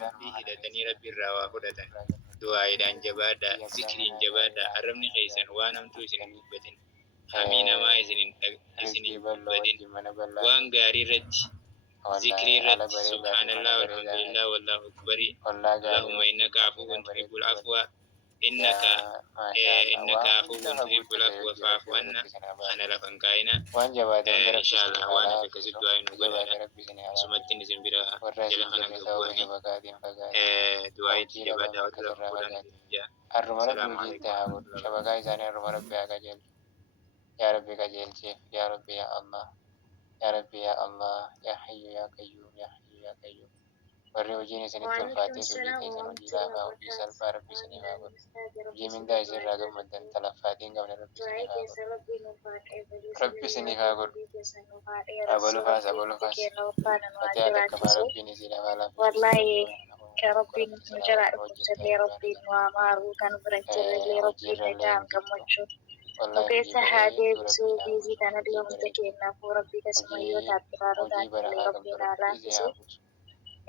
mudhii hidhatanii rabbi irraa waa fudhatan. Du'aayiidhaan jabaadha, zikriin jabaadha. Arrabni keessan waan hamtuu isin hin dubbatin. Hamii namaa isin hin dubbatin. Waan gaarii irratti ذكري رت سبحان الله والحمد لله والله أكبر اللهم إنك عفو تحب العفو إنك عفو تحب العفو فاعف عنا أنا لفن كاينا إن شاء الله وأنا بكسب دعاء نقول سمعت نزم برا جل خنا قبواني دعاء تجيب دعوة ربنا السلام عليكم شبكة إنسانية ربي أكجل يا ربي كجل يا ربي يا الله يا ربي يا الله يا حي يا قيوم يا حي يا قيوم warri hojiin isinitti ulfaatee hojii keessan hojii laafaa hojii salphaa rabbi isiniif haa godhu. Hojii mindaa isinirraa gammaddan talaffaatiin qabne rabbi isiniif haa godhu. Rabbi isiniif haa godhu. Abalufaas fatee adakkamaa rabbiin isin afaa laaffisu. كربي نجرا ربي ربي وامارو كان برجل ربي نجام كمشو وكيس هذه بسوبي زي كان اليوم تكينا ربي كسميو تابرارو تابرارو ربي نالافسو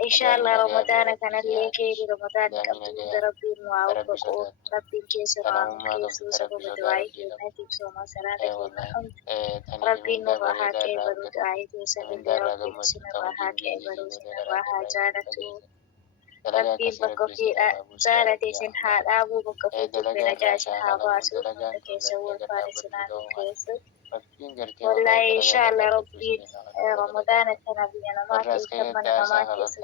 إن شاء الله رمضان كان اللي كيري رمضان كبتو ربي نواو بقو ربي كيس رام كيسو سبب دعائي كينا تبسو مسرا كينا ربي نواها كيبرو دعائي كيسا ربي سنواها كيبرو سنواها جارتو ربي بكفي زارة سنحال أبو بكفي تبين جاس حواسو كيسا والفارسنا كيسو والله إن شاء الله ربي رمضان تنبينا ما تكمل ما كيسا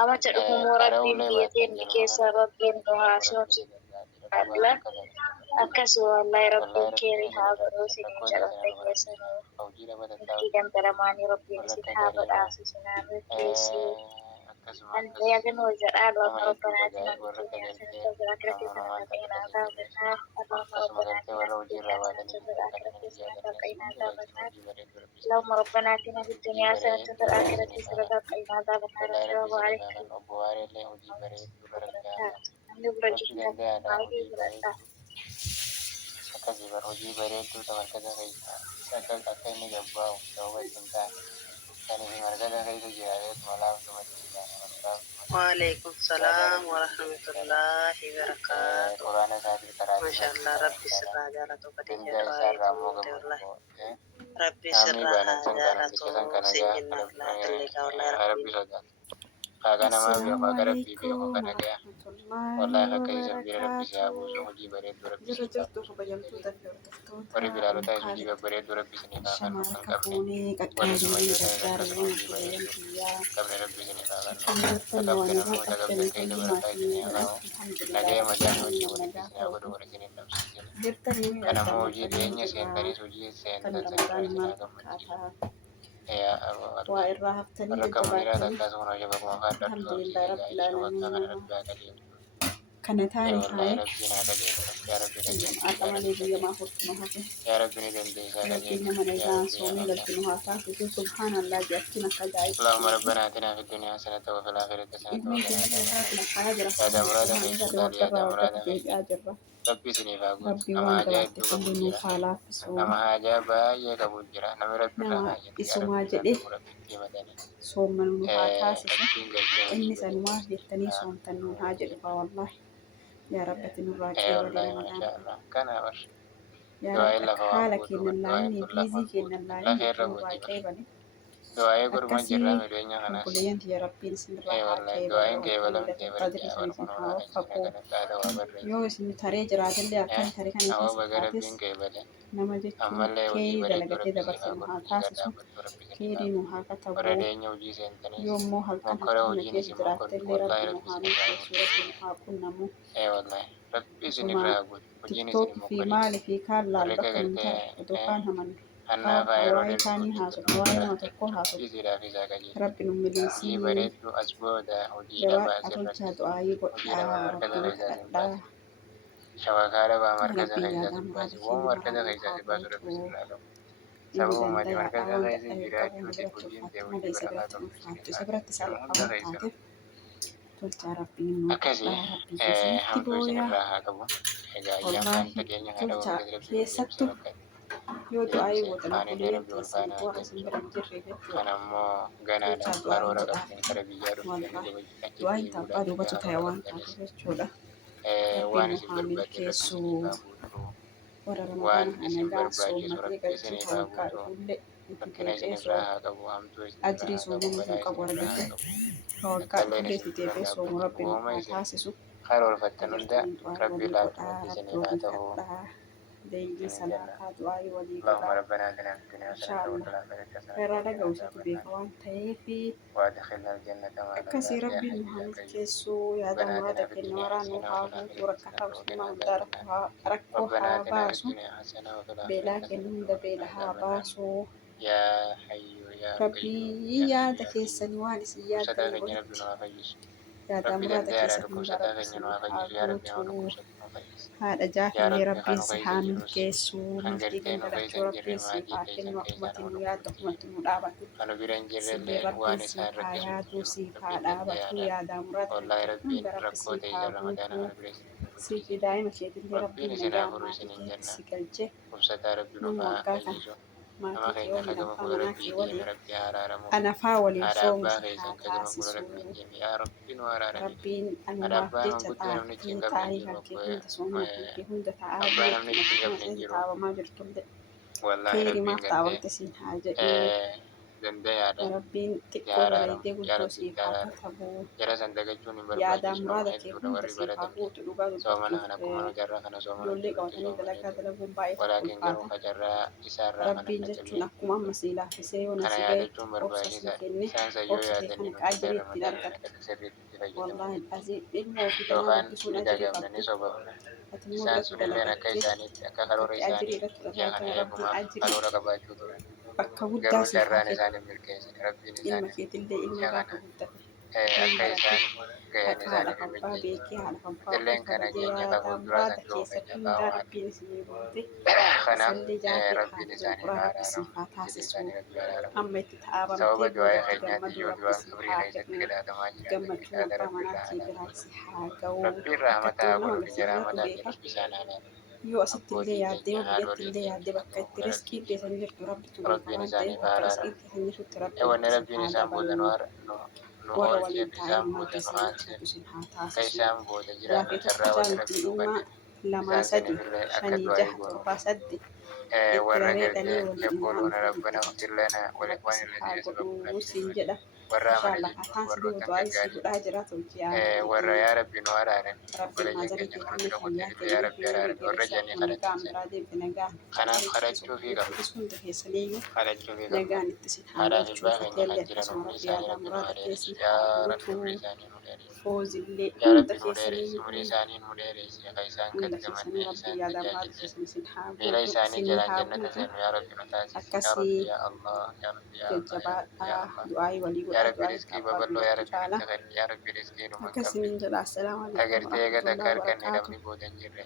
أما تدهم ربي بيتين كيسا ربي نهاشون الله أكسو والله ربي كيري هذا روسي نجرب كيسا كيدم ترماني ربي نسيحاب الآسسنا كيسو أنت يا جنو الجلال ربنا آتنا في الدنيا حسنة وفي الآخرة حسنة وقنا عذاب النار اللهم ربنا آتنا في الدنيا حسنة وفي الآخرة حسنة وقنا عذاب النار اللهم ربنا آتنا في الدنيا حسنة وفي الآخرة حسنة وقنا عذاب النار السلام عليكم Akkasii bar hojii bareedduu tamarkata keessa sakkal akka inni gabbaa'u sababa ittiin ta'an kan isin markata keessa jiraateet malaaftumatti jedhama. وعليكم السلام ورحمة الله وبركاته. Quraana isaatii karaa ما شاء الله ربي سرها جالته بدي dindaa isaarraa immoo والله gammachuu ربي Namni سرها baanansan جالته kanamtisan kana سجلنا لا تلك والله rabbi ربي sodaatu. Haga namaa fi Assalamu haga rabbii fi alaikum haga nagaya. warahmatullahi Wallahi akka isin bira rabbi si haa wabarakatuh. buusu hojii bareedduu rabbi Jirra si haa jirtu buusu. kabajamtoota fi hordoftoota Warri biraalotaa hojii Mukaalit babbareedduu rabbi isiniif haa kennu shamarra kan qabne. kafuunee Warri qaqqaajanii sumayyoota gargaaranii akkasuma hojii obboleeyyan bareedduu kiyyaa qabne rabbi isiniif haa kennu. kan Akka jirtan qabdan waan ammoo irraa qabdan qabdanii keessa fayyumaa barakaa fi isinii haa kaa'u. alhamdulillah Nagaya madaan rabbil hojii aalamiin walitti nagaa isinii haa godhu ta'u wal isiniif dhabsiisine. jirtanii Kanammoo hojii miidhagdammatanii dhiyeenya jirra seentaniis hojii kan seentan sanirraa ramadaan isin maal haa gammachiisu. fakkaata Yaa waa Allah. irraa haftanii Warra akka miiraa jajjabaatanii akkasuma shabakkuma faadhattu alhamdulillah qabsiise rabbil gaa'ii shabakkaa kana aalamiin rabbi haa qajeelchu. kana taane Wallahi taane rabbiin haa qajeelchu. Yaa rabbi qajeelchu. jamaata Yaa malee rabbi biyya qajeelchu. maa furtuma hafe Yaa rabbi ni dandeessaa rabbiin qajeelchu. nama Yaa nagaan rabbi yaa soomee Allah. galchinu haa taasisu subhaanallah jaartiin akka اللهم ajaa'ibsiiti ربنا آتنا في الدنيا حسنة وفي الآخرة حسنة ilmee وقنا keenya عذاب النار. keessaa lakkaa jira يا دا مراد waan خيس irra قال يا دا waggarraa مراد waggatti خيس deebi'aa jirra ربي سني فاقود rabbiin نما waan حاجة gabaatte يدو qalbii قبول nuuf جرا haa laaffisu نما حاجة باية قبول جرا نما رب الله nama حاجة يا isumaa ربي jedhe سنة ربي كيما داني soomman nu haa taasisu ربي قلت وجي inni بدي sanumaaf jettanii soomtan nuun haa jedhu faa wallahi yaa rabbati nurraa ايه qeebale والله ما ramadaan شاء kana الله كان أمر yaa دعاء rabbi الله akka فوان haala قوتو keenyan دعاء laayinii كل فوان biizii قوتو keenyan لا laayinii خير jettee رب nurraa وجي بس qeebale دعاء قرما جرا akkasii مدوينيا خناس obboleeyyan tiyya rabbiin isinirraa ايه haa والله qeebalu دعاء akka كيبلم leelatul qadri تبرجع saniifin ورمنا haa ولا إنسان waffaqu كان قاعد وبرج yoo isin taree jiraatillee akkan taree kana أهو keessa بقى taates ربي كيبله nama jechuun ammallee hojii keerii bareedduu dalagatee rabbi isiniif dabarse haa nu godhu haa hojii taasisu gadhaabattuu rabbi isiniif haa keerii nu godhu haa warra katabu dhiyeenya hojii seentaniis yoommoo halkan mokkora akka kana hojiin keessa isin mokkottu jiraattellee wallaahi rabbi nu rabbi haa isiniif haa milkeessu godhu rabbi nu haa qunnamu wallaahi rabbi isuma isinirraa haa godhu hojiin isin tiktookii fi mokkoriidha maalii fi kaan laallu warri akka nun gagartee ta'a odoo kaan haman kaan hannaafaa yeroo waa'ee dheertuu kaanii hojjettu haasofne nama waa'ee nama biraatti tokkoo rabbi haasofne isiidhaaf isaa qajeelcha rabbi nu hojii miliisii bareedduu as booda hojii dhabaa jabaadha tolchaa asirratti du'aayii hojii dhabaa godhaa markata rabbiin keessaa sin kadhadhaa baase shabakaa dhabaa markata rabbiin keessaa yaadaa sin baase muraada waan keenya markata maraan nu keessaa haa si baasu rabbi guutuu sirraa qabu inni sababa uummatni dandayaadha markata waan keessa dadhabee qabu inni jiraachuutiif biratti hojiin ta'e ulfaatti hojii malee isa barakaa biratti qabdu ulfaattu isin isa taate biratti nama salphaa hunda waan keessan taateef tolchaa rabbiin nu akkasii kadhaa rabbii keessanitti hamtuu booyaa isinirraa haa qabu egaa wallaahi ayyaanfaan tageenya haa dhabu tolchaa rabbi nu deebisee keessattu bakka yoo du'aayii gootan Aanin obboleeyyan rabbi ol teessan faana warra isin bira hin jirre kan jechuudha. ammoo ganaadha Jechaa du'aayii karoora godhaa qabdan kara biyyaa dhuftanii wallahi. achitti Du'aayiin tabbaa deebi'uudhaaf illee duubatu ta'e karoora waan qabdanis taatuuf jechuudha. waan Rabbiin nu isin haa barbaadde rabbi milkeessu. isiniif haa guutu Warra waan Ramadaana isin nagaa barbaachisu soommatee rabbi galchee isiniif haa haa waggaa guutu dhufullee itti rakkina deebi'ee isinirraa haa qabu hamtuu isinirraa ajrii haa qabu soomamuu balaa qabu isinirraa haa argate qabu haa waggaa takka illee dhufullee isin itti dura deebi'ee soomu dhaabbatu Rabbiin nu wooma haa isin taasisu. karoorfattan hunda Agartanii du'aayii rabbi walii godhaa, laafumatti rabbi isiniif haa walii ta'u kadhaa, deeyilii isiniin jenna. salaataa du'aayii walii اللهم godhaa. ربنا آتنا في الدنيا حسنة وفي Inshaallah الآخرة حسنة irraa وقنا عذاب dhaga'uusatu beeka النار waan ta'eef وادخلنا الجنة مع akkasii الأبرار يا rabbiin حي nu haa يا قيوم milkeessu yaada ربنا muraada آتنا في kenna الدنيا waraanuu حسنة haa وفي guutu الآخرة rakkataa حسنة muslimaa وقنا hundaa عذاب النار rakkoo ربنا haa آتنا في baasu الدنيا حسنة وفي الآخرة beelaa kennu حسنة hunda وقنا beela haa عذاب النار baasu. يا حي يا قيوم Rabbii يا حي yaada يا قيوم keessanii waan isin وبسطاء yaaddanii كن ربنا olitti وفيس yaada ربي muraada دندي على keessan ركوب hunda سطاء rabbi كن isiniif وفيس haa يا ربي guutu. هون كوسط وفيس Haadha يا jaafillee ربي rabbiin خانو si كيس haa جروس milkeessu milkii هنگرتين gammadachuu وكيسن جري rabbiin siif ماجي haa كيسن kennu كيسان akkumatti nu هون yaaddu كوسط akkumatti nu dhaabatu. خانو بيرن جري Isillee اللين rabbiin وان siif إسان haa ركسون yaadu جرو siif ربي haa دندي dhaabatu على yaada muraada kan والله qabdu ربي hunda rabbi ركوت siif haa إيجار رمضان guutu. أنا بريس Siif بجيسي daa'ima keetillee ربي rabbiin نسنا nagaan فرو maatii سنين keetti جنة si galche وبسطاء ربي nama نفا waggaa kana فيسو أما maatii kee خينا waliin خدمة abbaa فول manaa ربي kee ديم waliin ربي هارا رمو anafaa waliin هذا soomu أبا si خيسن haa كدمة فول taasisu. ربي ديم يا ربي نوارا رمي Rabbiin هذا anumaaf أبا jecha نم قد نمني xaartii تشين قبل taarii نجرو kan kee hunda soomuu kan kee hunda ta'aa أبا biyya نمني akkuma تشين xiqquma قبل keessa نجرو taabamaa jirtullee والله ربي kheyrimaaf نقدي taabamte siin haa jedhee دندا يادا rabbiin xiqqoo يا رارم bareedee يا guddoo ربي siif يا haa رارم katabu جرا سندقجوني yaadaa برباجي سنو muraada kee هدو hunda دوري siif haa بردمتي guutu dhugaa soomana dubbachuuf kana kumanu jarra kana soomana ijoollee jirrutti qabatanii dalagaa soomaneetu dalaguun baay'ee walaakin garuu ulfaata. ka jarraa isaarraa kana Rabbiin jechuun caccabee akkuma amma sii laaffisee yoo na kana si ga'etti yaadachuun obsa sii barbaachisaadha. kenne Isaan sayyoo obsa kee yaadanii kana nullee ajrii ittiin ramadaana kana argatta. gadi sirriitti itti fayyadamuu Wallaahi dandeenya. azii ilma ofii tanaa Yookaan guddisuun ni ajrii dagaamna ni qabdi. sobamna. Ati immoo Isaan irratti sunilleen akka dalagattee isaaniitti akka karoora ati ajrii isaanii irratti ji'a kana dalagattee rabbiin eegumaaf ajrii karoora qabaachuu ture. bakka guddaa Garuu siif haa carraan kennu. isaan hin milkeessine rabbiin Ilma isaanii keetillee ilma ji'a kana gaafa guddate hin akka barate isaan gahan akka haadha isaaniif hin abbaa mijjeessu. beekee haadha abbaa ofii Itilleen kana kabajee keenya ka yaadaa fuulduraa muraada san ga'uu keessatti keenya hundaa Allahu rabbiin isinii guute kanaaf isallee jaafee rabbiin haadha isaaniif dunquraa haa rabbi siif araaramu haa ijoollee taasisu. isaanii rabbi haa araaramu. Amma itti taa'abamtee Sababa du'aa boodatti keenyaati gammaduu yoo rabbi du'aan siif qabrii haa keessatti kennu. gadhaatamaa jiraatan Gammachuun qixaata abbaa rabbi manaa irraa kee haa biraa laatu. si haa ga'u. Rabbi irraa Akkatti hamataa nama godhu biyya agarsiisu natu ramadaatiin beeka. rabbi isaan haa laatu. Yoo asitti illee Abbootii yaaddee keenya yoo biyyatti haadholii illee keenya yaaddee kan bakka ta'u itti fuula riskiin rabbiiti. keessan jirtu rabbitu beeka Rabbiin waan ta'eef isaaniif haa bakka riskiin araaramu. keessan jirtutti rabbiin Wanni isin rabbiin haa isaan booda dabalu. nu Warra oolcheef waliin taa'ee isaan booda maatii nu isaanii aanseef tokko isin haa akka taasisu. isaan booda jiraannu Jaafee carraa tokkichaa wanni rabbi miti nu ilma kenne lamaa isaan sadi saniifillee akka shanii du'aayii jaha goonu torbaa saddi itti warra bareedanii gartee waliin ilmaan yaquluuna ofii rabbana guddifatu. ighfir lana Rabbi waan si haa alladhiina sabaquna godhuu bil siin iimaan jedha. warra amana Inshaallah jechuun hataan si warra dhibu akkam du'aa isii gaggaarii godhaa jira tolchi yaada warra jedhee. yaa rabbi nu araarani Rabbiin obboleeyyan maazarii keenya keetillee fuuldura fayyaa kuteenillee yaa kennee rabbi umurii araarani warra dheeressaa jedhanii kun nagaan kadhachiisan biraa deemte nagaan kanaaf haadholii keessas kadhachuufii qabna obboleettiis hunda keessaniiyyuu kadhachuufii qabna nagaan itti sin haa haadhaaf galchuu abbaa keenya kan fateellee jiran akkasuma umurii rabbi isaanii yaadaa rabbi nu muraada haa dheeressu keessii haa yaa rabbi guutuu. umurii isaanii nu dheeressu Foozillee yaa hunda rabbi nu dheeressi umurii keessaniiyyuu isaanii nu dheeressi akka isaan hunda gadi keessanuu gamannee rabbi isaan yaadaa muraada tajaajillee keessan isin haa miila guutu isaanii isinii jalaan haa jannata guutu. seenu yaa rabbi nu taasisi yaa rabbi Akkasii yaa Allah yaa rabbi yaa Allah yaa rabbi yaa jajjabaadhaa Allah du'aayii walii yaa godhaa rabbi du'aayiin riskii taabbaa babal'oo yaa duubatti rabbi caala. nutti kenni yaa rabbi riskii nu hin qabne Akkasiniin jedha assalaamu alaikum tagartee eega takka warahmatullahi harkanne wabarakaatu. namni booda hin jirre